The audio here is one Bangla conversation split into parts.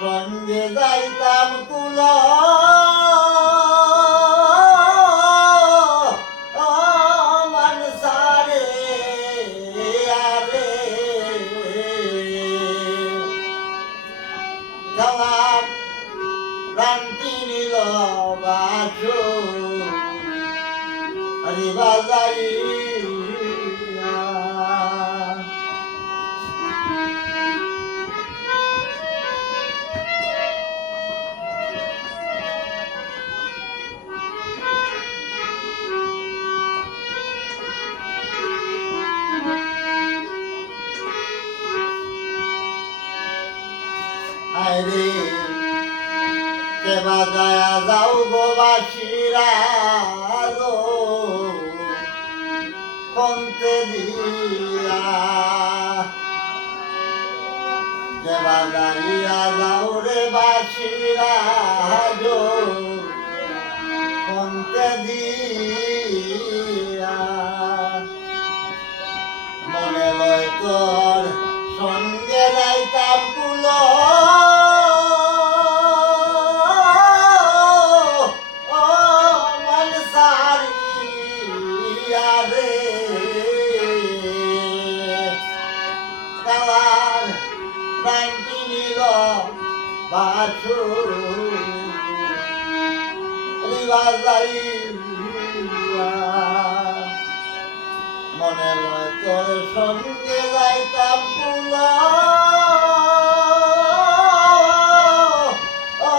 সঙ্গে যাইতাম কুল। সারে আরে। বাজাই আরে কে বাজায়া যাও গো বাসিরা কমতে দিয়া। কে বাজাইয়া যাও রে বাসিরা কমতে দিয়া। মনে লয় তোর সঙ্গে বাছু রিবাজাইয়া মনে লয় তোর সঙ্গে যাইতাম পুলা ও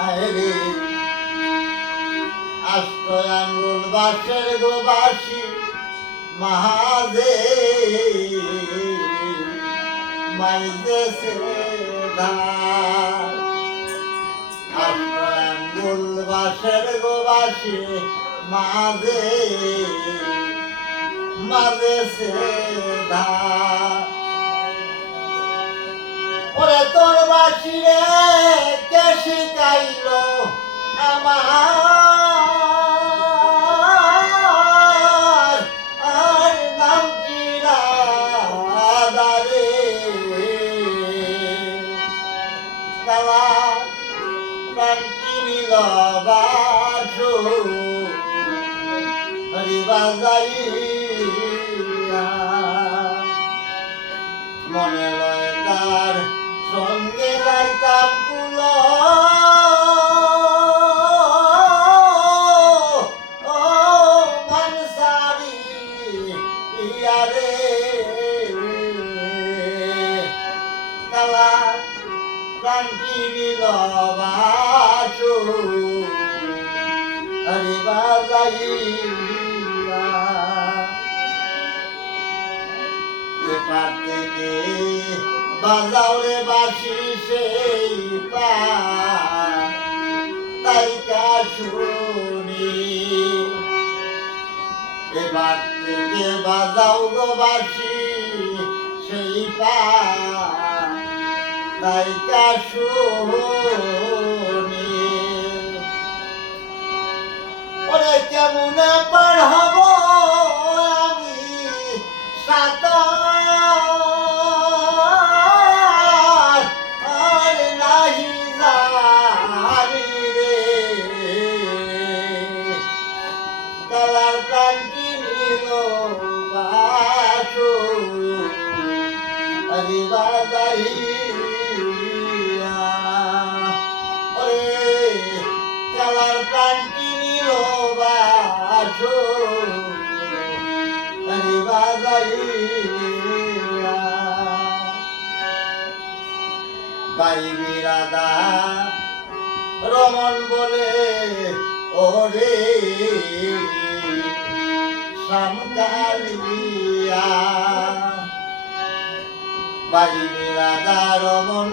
আরে আষ্ট আঙ্গুল বাসের গো বাসি মহাদে মাইদেশে ধার। আঙ্গুল বাসের গো বাসি মাঝে মাঝেছে মনে লয় তার সঙ্গে ইয়ারে কালা ক্রান্তি নিল বাসু হরি বাজাইয়া এপার থেকে বাজাও রে বাসি সেই থেকে বাজাও গো বাসি সেই পার তাই কেমনে পার হব? বাই বিরাদা রমন বলে ওরে। সামকালিয়া বাই বিরাদা রমন